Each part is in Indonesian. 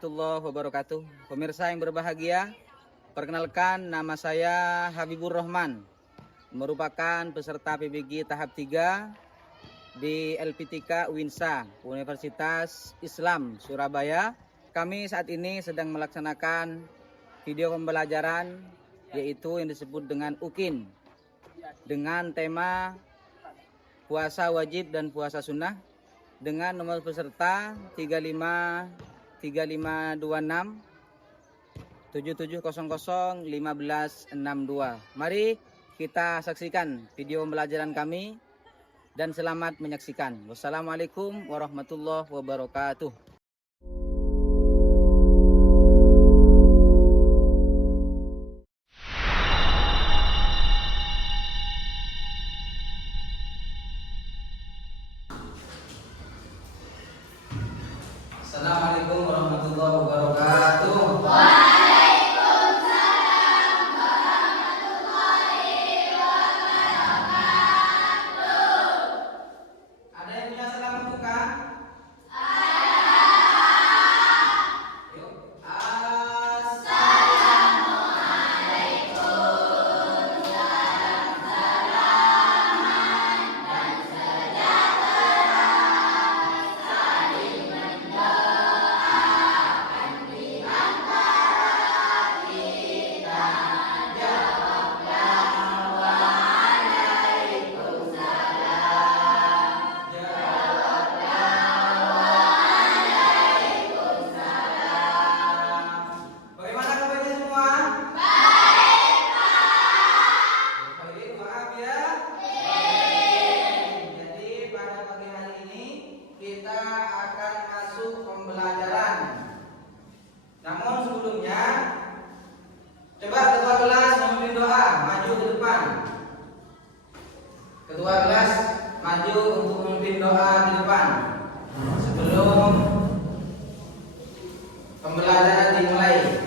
warahmatullahi wabarakatuh. Pemirsa yang berbahagia, perkenalkan nama saya Habibur Rahman, merupakan peserta PBG tahap 3 di LPTK UINSA, Universitas Islam Surabaya. Kami saat ini sedang melaksanakan video pembelajaran yaitu yang disebut dengan UKIN dengan tema puasa wajib dan puasa sunnah dengan nomor peserta 3526 7700 1562. Mari kita saksikan video pembelajaran kami dan selamat menyaksikan. Wassalamualaikum warahmatullahi wabarakatuh. Assalamualaikum warahmatullahi wabarakatuh. Waalaikumsalam warahmatullahi wabarakatuh. Ada yang punya salam buka? Yuk. Assalamualaikum, salam salaman dan sejahtera, saling mendoakan di antara kita. Jawablah waalaikumsalam. Bagaimana kabarnya semua? Baik, maaf ya. Jadi pada pagi hari ini kita akan masuk pembelajaran. Namun sebelumnya, coba ketua kelas memimpin doa, maju ke depan. Ketua kelas maju untuk memimpin doa di depan sebelum pembelajaran dimulai.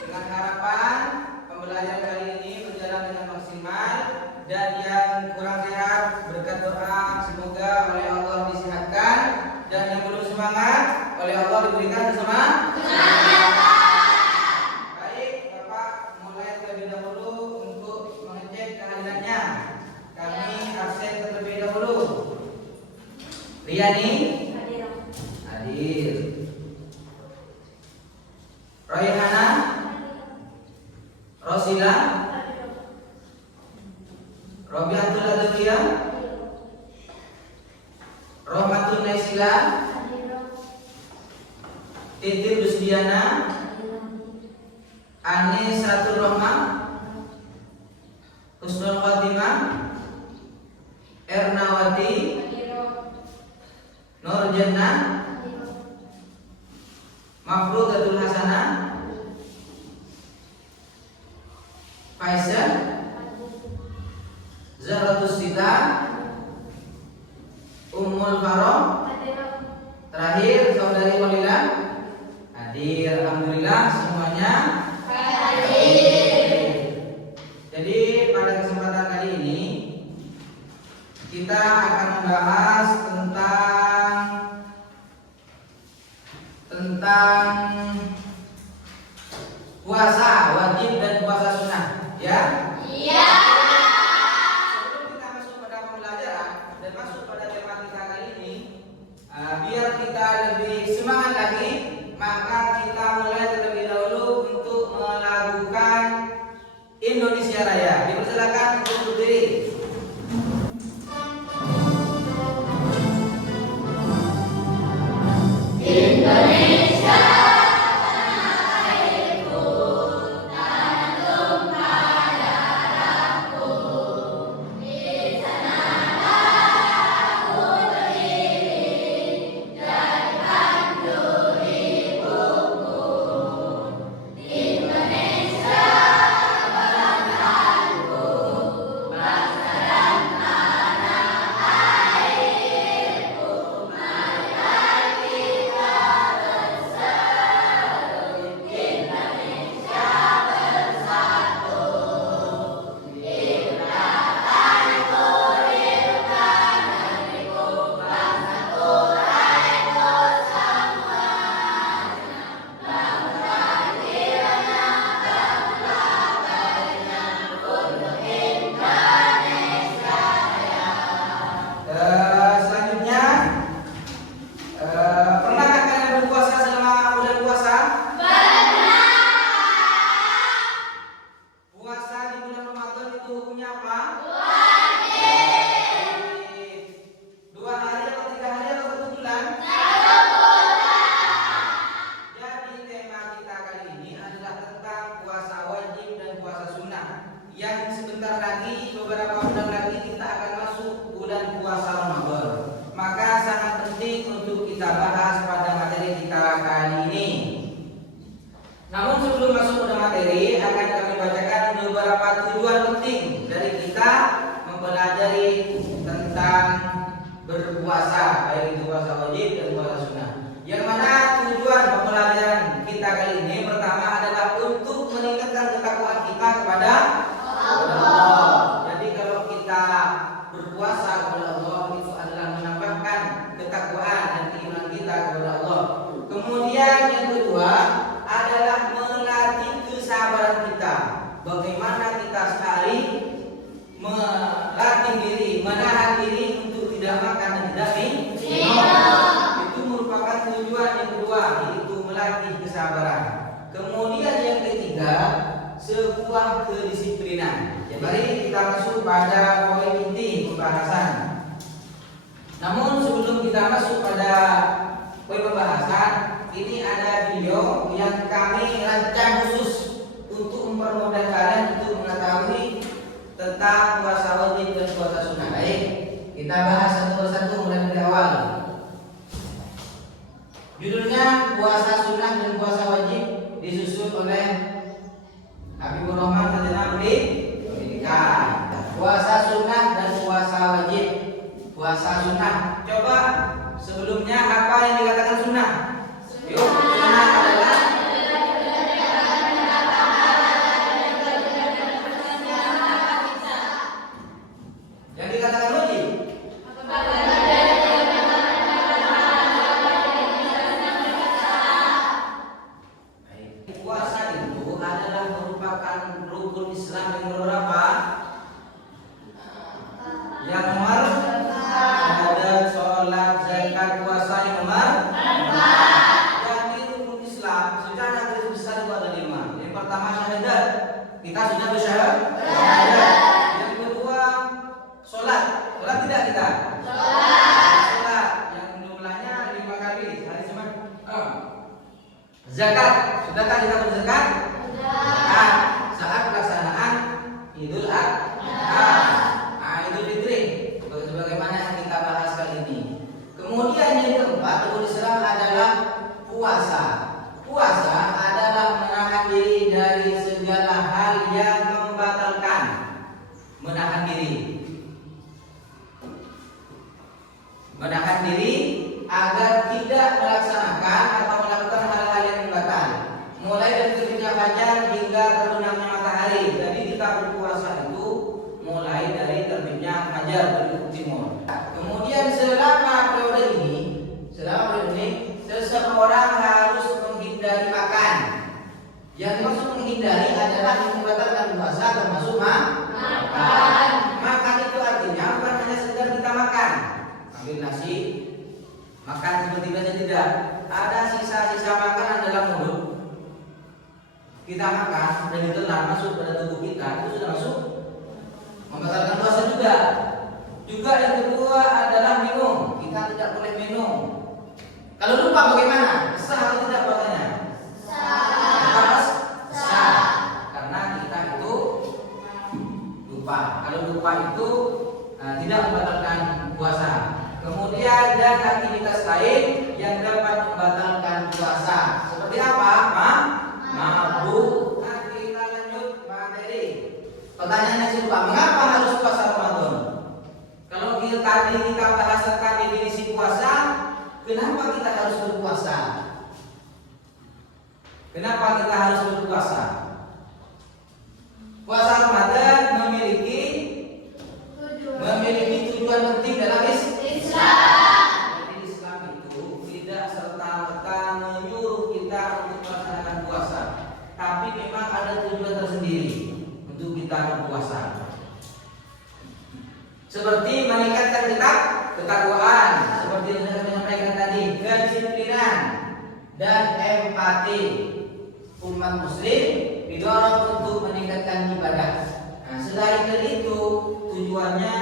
Dengan harapan pembelajaran kali ini berjalan dengan maksimal dan yang kurang sehat berkat doa semoga oleh Allah disehatkan dan yang belum semangat oleh Allah diberikan kesemangat. Baik, Bapak mulai terlebih dahulu untuk mengecek kehadirannya. Kami absen terlebih dahulu. Riani hadir. Raihana, Rosila, Robiatul Adawiyah, Rohmatul Naisila, Titir Dusdiana, Anisatul Rohmah, Husnul Khotimah, Ernawati, Nur Jannah, Mafrudatul Hasanah, Faizal, Zahratus Sita, Ummul Faroh, terakhir saudari Walila hadir. Alhamdulillah semuanya hadir. Jadi pada kesempatan kali ini kita akan membahas tentang puasa wajib dan puasa sunnah, ya? Iya. Sebelum kita masuk pada yang sebentar lagi, beberapa bulan lagi kita akan masuk bulan puasa Ramadan. Maka sangat penting untuk kita bahas pada materi kita kali ini. Namun sebelum masuk pada materi, akan kami bacakan beberapa tujuan penting dari kita mempelajari tentang berpuasa, baik itu puasa wajib dan puasa sunnah. Yang mana tujuan pembelajaran kita kali ini pertama adalah untuk meningkatkan ketakwaan kita kepada Allah. Jadi kalau kita berpuasa kepada Allah itu adalah menambahkan ketakwaan dan keimanan kita kepada Allah. Kemudian yang kedua adalah melatih kesabaran kita. Bagaimana kita sehari melatih diri, menahan diri untuk tidak makan dan tidak minum. Itu merupakan tujuan yang kedua, yaitu melatih kesabaran. Kemudian yang ketiga, sebuah kedisiplinan. Ya, mari kita masuk pada poin inti pembahasan. Namun sebelum kita masuk pada poin pembahasan, ini ada video yang kami rancang khusus untuk mempermudah kalian untuk mengetahui tentang puasa wajib dan puasa sunnah. Baik, kita bahas satu persatu mulai dari awal. Judulnya puasa sunnah dan puasa wajib, disusun oleh Habibur Rahman Sarjana Pendidikan. Puasa sunnah dan puasa wajib. Puasa sunnah. Coba sebelumnya apa yang dikatakan sunnah? Yuk, sunnah adalah yang dikatakan wajib. Puasa itu adalah merupakan rukun Islam yang berapa? Yang nomor ada sholat, zakat, puasa yang nomor 4. Yang di rukun Islam secara garis besar itu ada 5. Yang pertama syahadat, kita sudah bersyahadat. Yang kedua sholat, sholat tidak kita? Sholat yang jumlahnya 5 kali hari Jumat. Zakat, sudahkah kita berzakat? Zakat saat pelaksanaan Idul Adha, Idul Fitri, sebagaimana yang kita bahas kali ini. Kemudian yang keempat, rukun Islam adalah puasa. Puasa adalah menahan diri dari segala hal yang membatalkan. Menahan diri. Menahan diri agar tidak melaksanakan atau melakukan hal-hal yang membatal. Mulai dari terbitnya fajar hingga terbenamnya matahari. Jadi kita berpuasa itu mulai dari terbitnya fajar dari ufuk timur. Kemudian selama periode ini, seseorang harus menghindari makan. Yang dimaksud menghindari adalah yang membatalkan puasa, termasuk makan. Makan itu artinya bukan hanya sekedar kita makan, ambil nasi, makan seperti biasa, tidak. Ada sisa-sisa makanan dalam mulut. Kita makan dan ditelan masuk pada tubuh kita, itu sudah masuk membatalkan puasa juga. Juga yang kedua adalah minum. Kita tidak boleh minum. Kalau lupa bagaimana? Sah atau tidak puasanya? Sah. Karena kita itu lupa. Kalau lupa itu tidak membatalkan puasa. Kemudian dan aktivitas lain yang dapat membatalkan puasa. Seperti apa? Mabuk. Nah, kita lanjut materi. Pertanyaannya siapa? Mengapa harus puasa Ramadan? Kalau tadi kita bahas tentang definisi puasa, kenapa kita harus berpuasa? Kenapa kita harus berpuasa? Puasa Ramadan memiliki tujuan penting dalam Islam. Jadi Islam itu tidak serta-merta menyuruh kita untuk melaksanakan puasa, tapi memang ada tujuan tersendiri untuk kita berpuasa. Seperti meningkatkan ketakwaan, seperti yang saya sampaikan tadi, kedisiplinan dan empati. Umat muslim didorong untuk meningkatkan ibadah. Nah, selain dari itu, tujuannya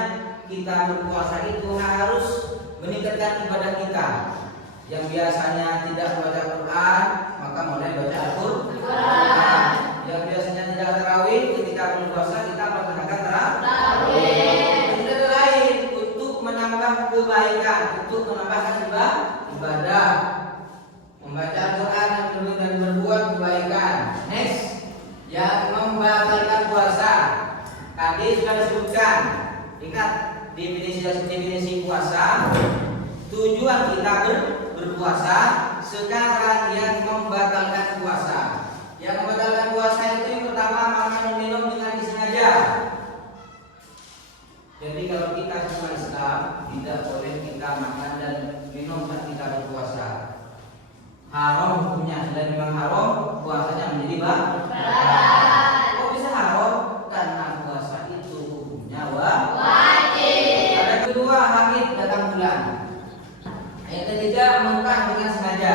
kita berpuasa itu harus meningkatkan ibadah kita. Yang biasanya tidak membaca Quran, maka mulai baca Al-Quran. Yang biasanya tidak tarawih, ketika ketika berpuasa kita melaksanakan tarawih. Tidak lain untuk menambah kebaikan, untuk menambahkan ibadah, membaca Quran dan berbuat kebaikan. Next, yang membatalkan puasa. Tadi sudah disebutkan. Ingat definisi puasa. Tujuan kita berpuasa. Sekarang yang membatalkan puasa. Yang membatalkan puasa itu yang pertama makan dan minum dengan disengaja. Jadi kalau kita cuma Islam tidak boleh kita makan dan minum saat kita berpuasa. Haram hukumnya, dan memang haram puasanya menjadi batal. Kok bisa haram? Karena puasa itu hukumnya wajib. Ada kedua, haid datang bulan. Yang ketiga, muntah dengan sengaja.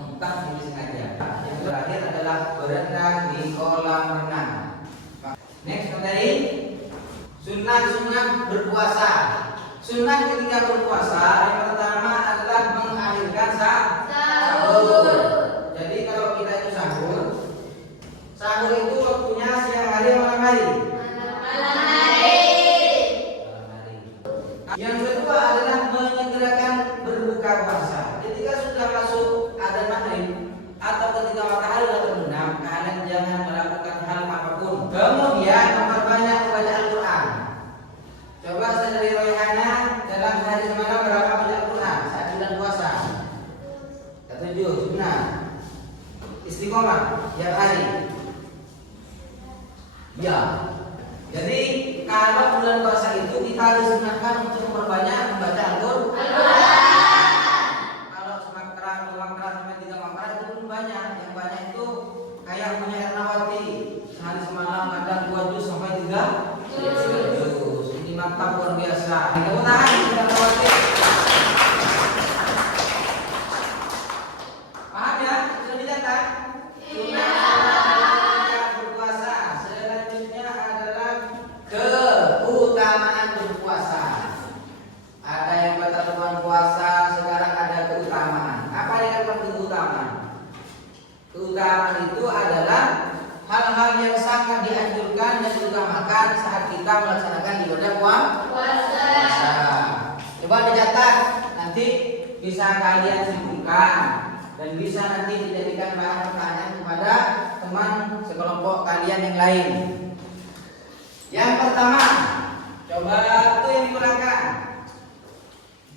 Muntah dengan sengaja. Yang terakhir adalah berenang di kolam renang. Next materi, sunnah berpuasa. Sunnah ketika berpuasa yang pertama adalah mengakhirkan sahur. Jadi kalau kita itu sahur itu waktunya siang hari atau malam hari? Malam hari. Yang kedua adalah menyegerakan berbuka puasa. Ketika sudah masuk adzan maghrib atau ketika matahari sudah terbenam, kalian jangan melakukan hal apapun. Kemudian memperbanyak membaca Al-Quran. Coba saudari Royhana dalam sehari semalam berapa baca Al-Quran saat bulan puasa? 7, sunnah. Istiqomah tiap hari. Ya. Jadi kalau bulan puasa itu kita disunahkan untuk memperbanyak membaca Al-Quran. Kalau semakran, 2 makran sampai 3 makran itu belum banyak. Yang banyak itu kayak punya Ernawati. Sehari semalam kadang 2 juz sampai 3 juz. Ini mantap luar biasa. Kamu tahan Ernawati. Paham ya? Sudah dicatat? Berpuasa. Selanjutnya adalah keutamaan berpuasa. Ada yang batal puasa, sekarang ada keutamaan. Apa yang keutamaan? Keutamaan itu adalah hal-hal yang sangat dianjurkan dan diutamakan saat kita melaksanakan ibadah puasa. Coba dicatat, nanti bisa kalian simpulkan dan bisa nanti dijadikan bahan pertanyaan kepada teman sekelompok kalian yang lain. Yang pertama, coba itu yang digunakan.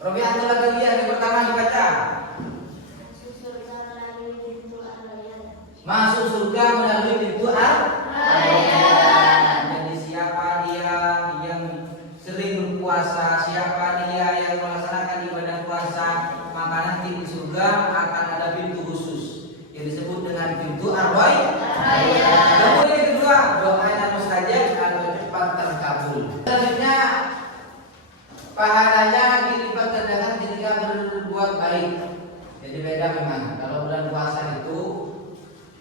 Robi'atul Adawiyah yang pertama dibaca. Masuk surga melalui pintu Ar-Rayyan. Jadi siapa dia yang sering berpuasa, siapa dia yang melaksanakan ibadah puasa, maka nanti di surga akan ada pintu khusus yang disebut dengan pintu Ar-Rayyan. Kemudian yang kedua, doanya mustajab atau cepat terkabul. Selanjutnya, pahalanya dilipat gandakan ketika berbuat baik. Jadi beda memang. Kalau bulan puasa itu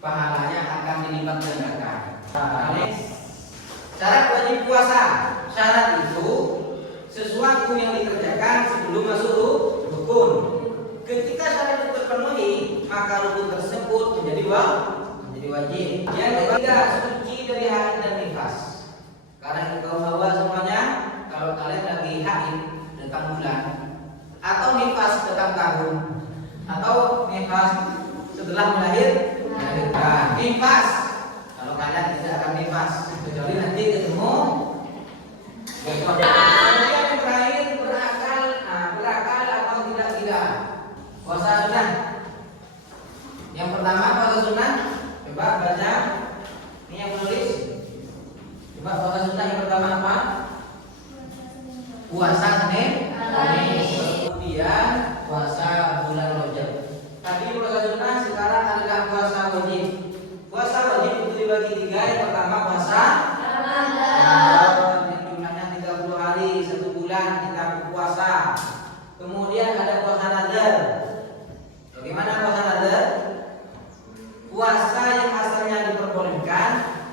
pahalanya akan dilipat gandakan. Syarat wajib puasa. Syarat itu sesuatu yang dikerjakan sebelum masuk rukun. Ketika syarat itu terpenuhi, maka rukun tersebut menjadi wajib. Yang ketiga, suci dari haid dan nifas. Karena kita bawa semuanya, kalau kalian lagi haid tentang bulan, atau nifas tentang tahun, atau nifas setelah melahirkan. Nifas, kalau kalian tidak akan nifas, kecuali nanti ketemu. Kemudian yang terakhir berakal atau tidak. Puasa sunnah. Yang pertama puasa sunnah. Coba baca. Ini yang menulis. Coba puasa sunnah yang pertama apa? Puasa Senin. Kemudian puasa bulan Rajab. Tadi puasa sunnah, sekarang adalah puasa wajib. Puasa wajib itu dibagi 3. Yang pertama puasa Ramadan. Yang jumlahnya 30 hari 1 bulan kita berpuasa. Kemudian ada puasa nazar. Bagaimana puasa nazar? Puasa yang asalnya diperbolehkan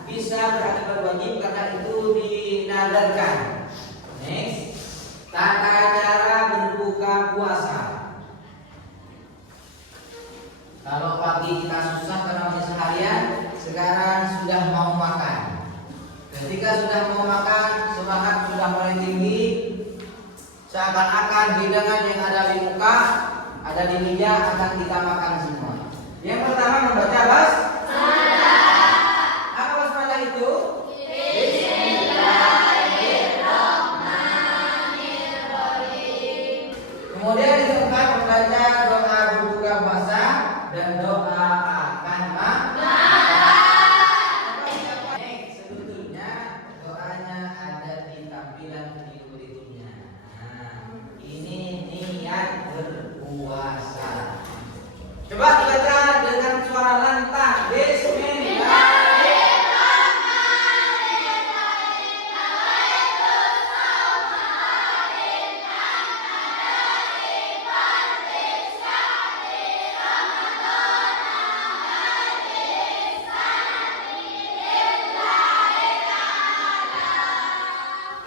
bisa berakibat wajib karena itu dinadarkan. Next, tata cara berbuka puasa. Kalau pagi kita susah karena masih seharian, sekarang sudah mau makan. sudah mau makan, semangat sudah mulai tinggi. Seakan-akan hidangan yang ada di muka, ada di meja akan kita makan semua. Yang pertama membaca basmalah. Apa basmalah itu? Bismillahirrahmanirrahim. Kemudian yang keempat membaca doa berbuka puasa dan doa akan sebetulnya doanya ada di tampilan video berikutnya. Nah, ini niat berpuasa. Coba dibaca dengan suara lantang. Bismillah.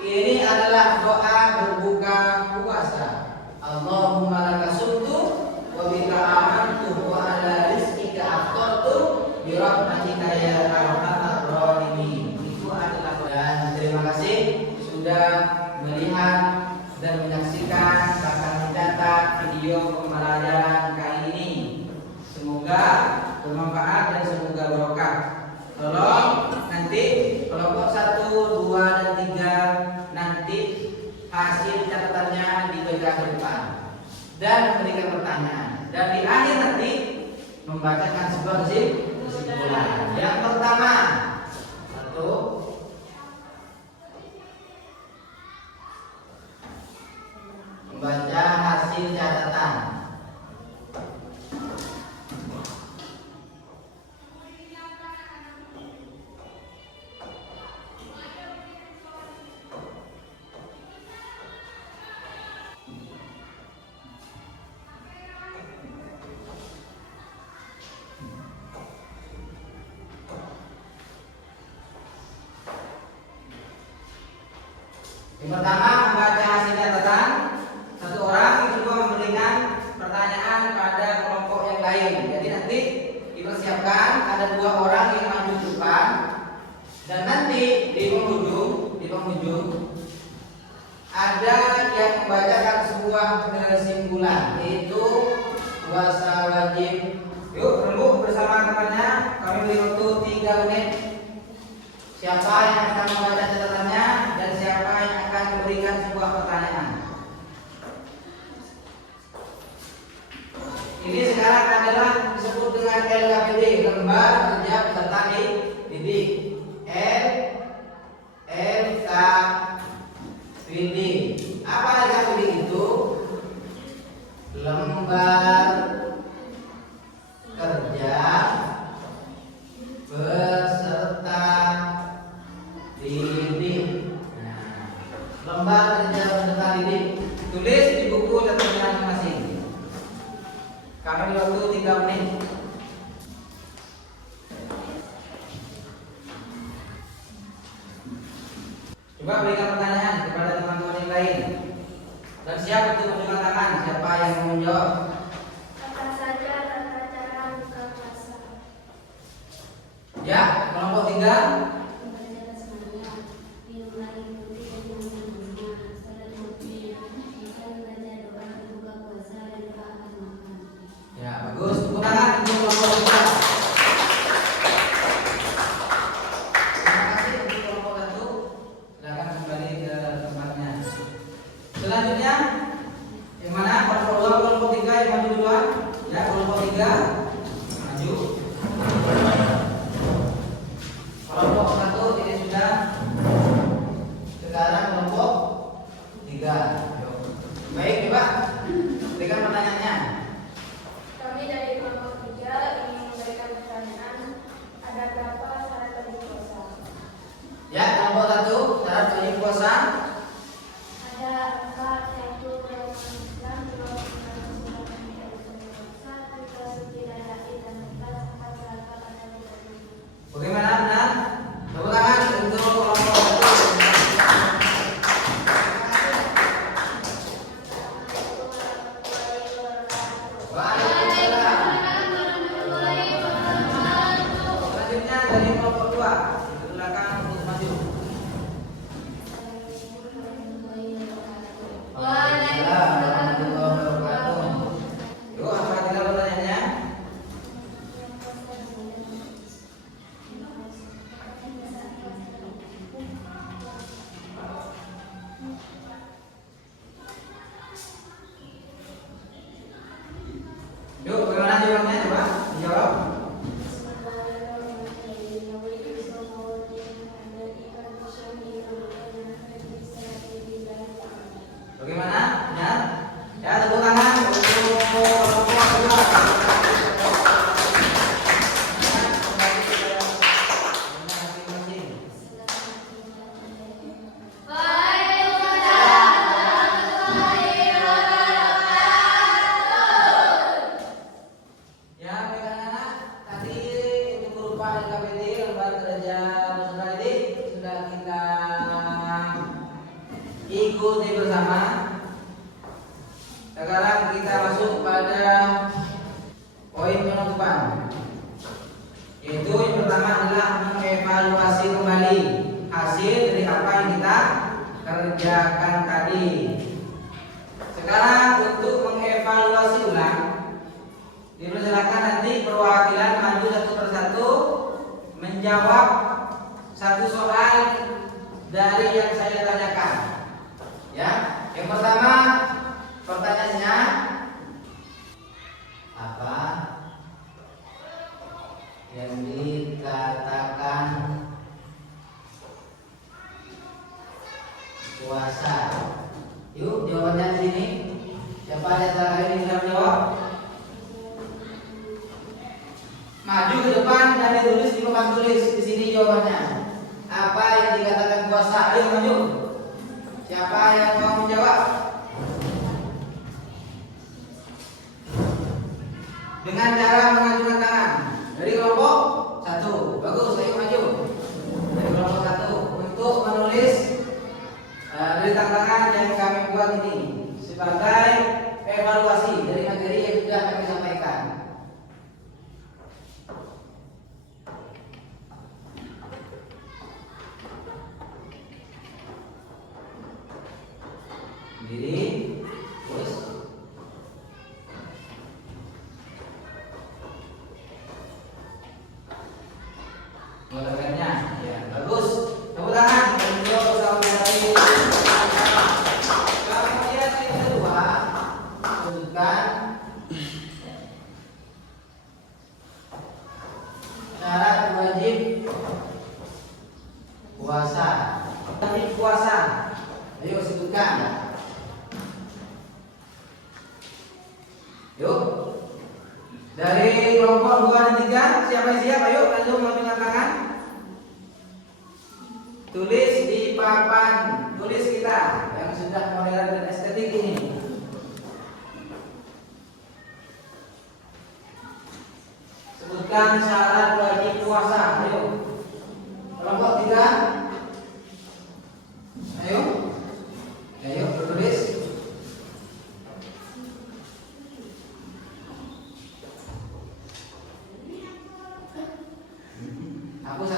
Ini adalah doa berbuka puasa. Allahumma laka sumtu wa bika amantu wa ala rizqika aftartu bi rahmatika ya arhamar rahimin. Itu adalah, dan terima kasih sudah melihat dan menyaksikan bahkan mencatat video pembelajaran kali ini. Semoga bermanfaat dan semoga barokah. Tolong nanti kelompok 1, 2, dan 3 nanti hasil catatannya dipegang ke depan dan memberikan pertanyaan. Dan di akhir nanti membacakan sebuah kesimpulan. Yang pertama, 1, membaca hasil catatan. Yang pertama membaca hasil catatan, 1 orang, yang kedua memberikan pertanyaan pada kelompok yang lain. Jadi nanti dipersiapkan ada 2 orang yang maju ke depan dan nanti di penghujung ada yang membacakan sebuah kesimpulan, yaitu puasa wajib. Yuk rembuk bersama temannya, kami beri waktu 3 menit. Siapa yang akan membaca catatannya dan siapa yang akan memberikan sebuah pertanyaan. Ini sekarang adalah disebut dengan LKPD, lembar kerja peserta didik. LKPD. Apa LKPD itu? Lembar kerja peserta didik. Nah, lembar kerja peserta didik tulis di buku catatan masing-masing. Kami waktu 3 menit. Coba berikan pertanyaan kepada teman-teman yang lain. Dan siap untuk menunjukkan tangan. Siapa yang mau menjawab? Apa saja tata cara buka puasa? Ya, kelompok 3. Membaca basmalah, minum air putih dan minum salat mukmin, bisa membaca doa berbuka puasa dan doa akhir makan. Ya, bagus. Tepuk tangan untuk kelompok 3. Terima kasih untuk kelompok 1. Silakan kembali ke tempatnya. Selanjutnya yang mana? Kelompok 2, kelompok 3 yang maju duluan. Ya, kelompok 3 maju. Kelompok ikuti bersama. Sekarang kita masuk pada poin penutupan, yaitu yang pertama adalah mengevaluasi kembali hasil dari apa yang kita kerjakan tadi. Sekarang untuk mengevaluasi ulang, dipersilakan nanti perwakilan maju satu persatu menjawab satu soal dari yang saya tanyakan. Ya, yang pertama pertanyaannya apa yang dikatakan puasa? Yuk jawabannya di sini. Siapa di antara kalian yang bisa menjawab? Maju ke depan dan ditulis di papan tulis. Di sini jawabannya. Apa yang dikatakan puasa? Ayo maju. Siapa yang mau menjawab? Dengan cara mengacungkan tangan. Dari kelompok 1. Bagus, ayo maju. Dari kelompok 1 untuk menulis dari tantangan yang kami buat ini sebagai evaluasi dari materi yang sudah kami sampaikan. Diri, terus melakukannya, ya bagus. Tepuk tangan untuk bersama dari. Kemudian yang kedua, tunjukkan syarat wajib puasa. Wajib puasa, ayo sebutkan. Yuk, dari kelompok 2 dan 3, siapa yang siap? Ayo langsung mengacungkan tangan. Tulis di papan tulis kita yang sudah modern dan estetik ini. Sebutkan syarat wajib puasa. Ayo, kelompok 3. Ayo, ayo tulis. Hapus.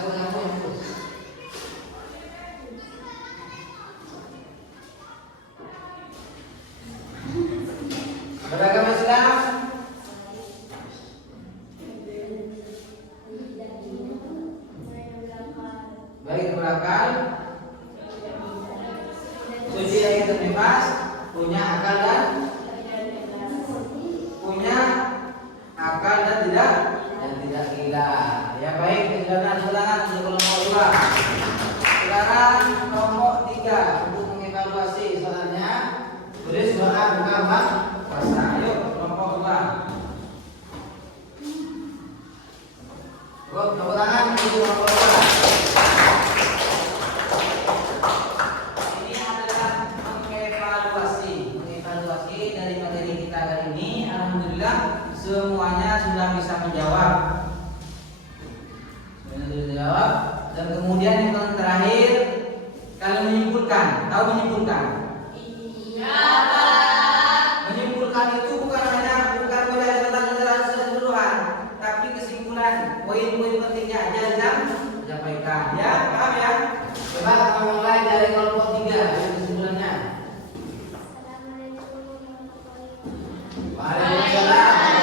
Beragama Islam, baik berakal, suci yang terbebas, punya akal dan tidak gila. Ya baik, kejuaraan ulangan untuk kelompok 2. Sekarang kelompok 3 untuk mengevaluasi soalnya tulis doa buka puasa. Ayo kelompok 2. Tepuk tangan untuk kelompok 2. Ini adalah mengevaluasi dari materi kita hari ini. Alhamdulillah semuanya sudah bisa menjawab. Dan kemudian yang terakhir, kalian menyimpulkan. Tahu menyimpulkan? Iya, Pak. Menyimpulkan itu bukan pada catatan keseluruhan, tapi kesimpulan, poin-poin pentingnya aja yang disampaikan. Ya, paham ya? Coba kita mulai dari kelompok 3 kesimpulannya. Waalaikumsalam.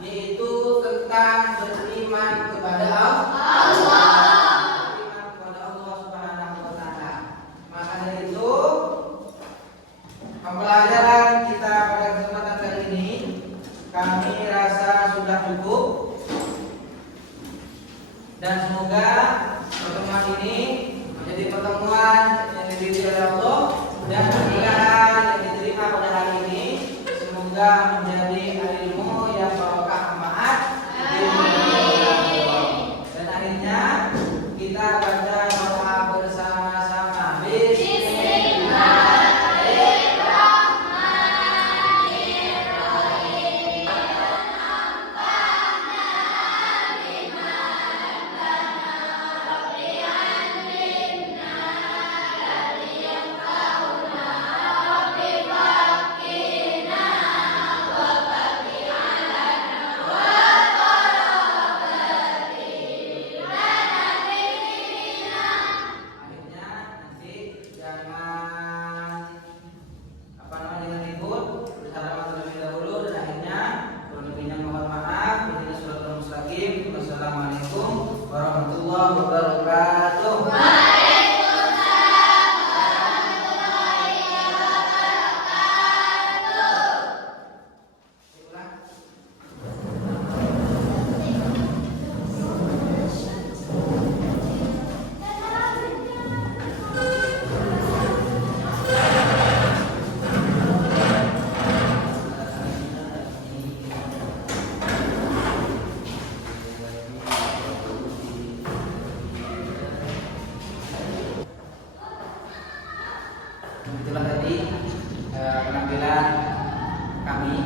yaitu tentang beriman kepada Allah Dan semoga pertemuan ini menjadi pertemuan yang diridhoi oleh Allah, dan pernikahan yang diterima pada hari ini semoga menjadi ilmu yang barokah manfaat di dunia dan akhirat. Dan akhirnya kita baca doa bersama-sama. Bismillah. Assalamualaikum warahmatullahi wabarakatuh. Itulah tadi penampilan kami,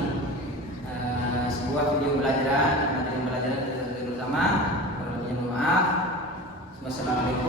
sebuah video pelajaran, materi pelajaran kita bersama. Kalau mohon maaf. Wassalamualaikum.